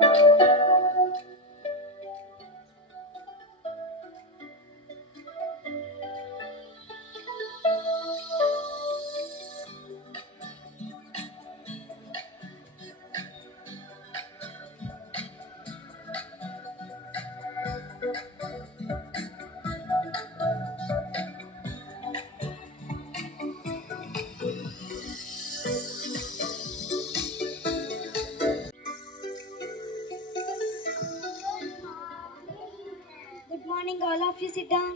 Good morning, all of you. Sit down.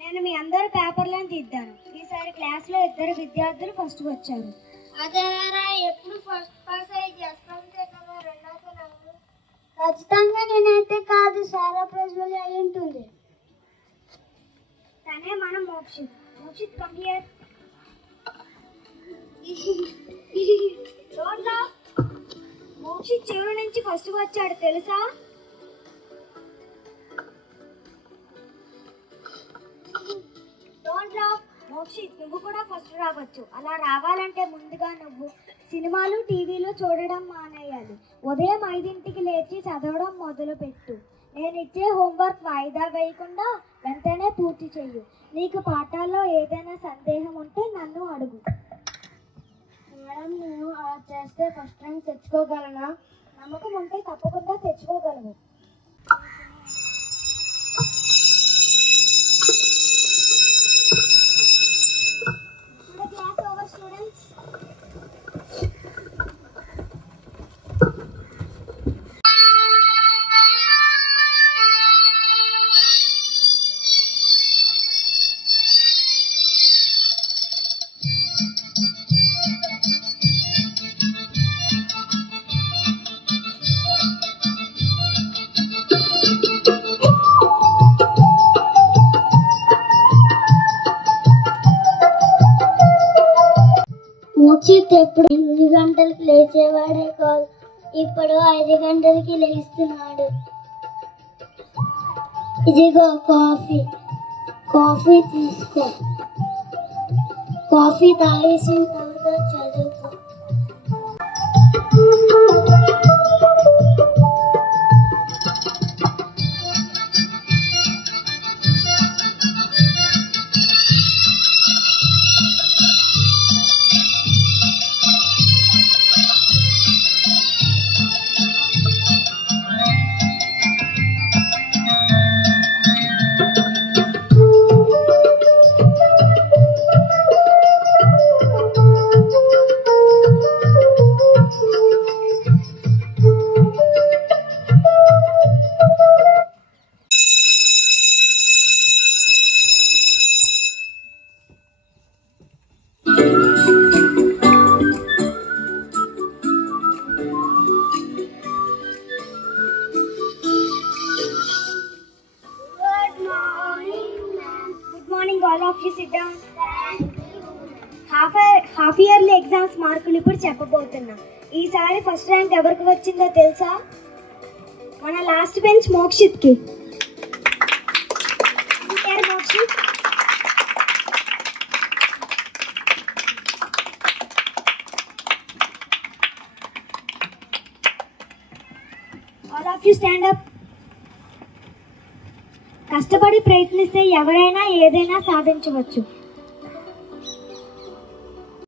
నేను మీ అందరూ పేపర్లను తీద్దాను. ఈసారి క్లాస్లో ఇద్దరు విద్యార్థులు ఫస్ట్ వచ్చారు. అదేరా ఎప్పుడు ఫస్ట్ పాస్ అయ్యి చేస్తాం కదా రెండో ఖచ్చితంగా నేనైతే కాదు సారా ప్రైజ్ అయి ఉంటుంది. తనే మన మోక్షిత్. Mokshith come here. మోక్షిత్ చివరి నుంచి ఫస్ట్ వచ్చాడు తెలుసా? మోక్షిత్ నువ్వు కూడా ఫస్ట్ రావచ్చు. అలా రావాలంటే ముందుగా నువ్వు సినిమాలు టీవీలో చూడడం మానేయాలి. ఉదయం 5ంటికి లేచి చదవడం మొదలుపెట్టు. నేను ఇచ్చే హోంవర్క్ వాయిదా వేయకుండా వెంటనే పూర్తి చెయ్యి. నీకు పాఠాల్లో ఏదైనా సందేహం ఉంటే నన్ను అడుగు. మేడం నేను అలా చేస్తే ఫస్ట్ ర్యాంక్ తెచ్చుకోగలనా? నమ్మకం ఉంటే తప్పకుండా తెచ్చుకోగలవు. మోక్షిత్ ఎప్పుడు 8 గంటలకు లేచేవాడే కాదు, ఇప్పుడు 5 గంటలకి లేస్తున్నాడు. ఇదిగో కాఫీ తీసుకో. కాఫీ తాగేసిన తర్వాత చదువుకో. All of you sit down. Half yearly exams మార్కులు ఇప్పుడు చెప్పబోతున్నా. ఈసారి ఫస్ట్ ర్యాంక్ ఎవరికి వచ్చిందో తెలుసా? మన లాస్ట్ బెంచ్ మోక్షిత్కి. Mokshith all of you stand up. కష్టపడి ప్రయత్నిస్తే ఎవరైనా ఏదైనా సాధించవచ్చు.